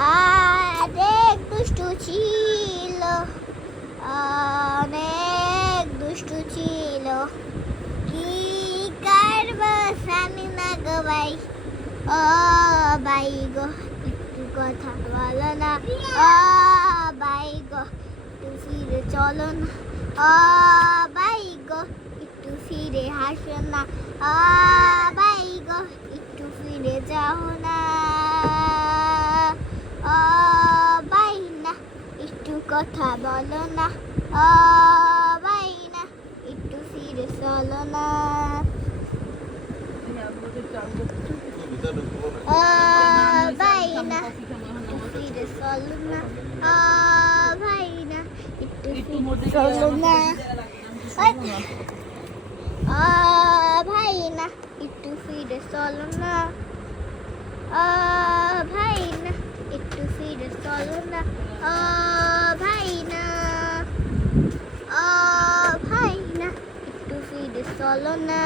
অনেক দুষ্টু ছিল, অনেক দুষ্টু ছিল, কি করবো জানি না গো ভাই। ও ভাই গো একটু কথা বলো না, ও ভাই গো একটু ফিরে চলো না, ও ভাই গো একটু ফিরে হাসো না, ও ভাই গো একটু ফিরে যাও না, ও ভাই না একটু কথা বলো না, ও ভাই না একটু ফিরে চলো না, ও ভাই না একটু ফিরে চলো না, ও ভাই না একটু ফিরে চলো না, ও ভাই না একটু ফিরে চলো না, ও ভাই না একটু ফিরে চলো না, ও ভাই না, ও ভাই না একটু ফিরে চলো না।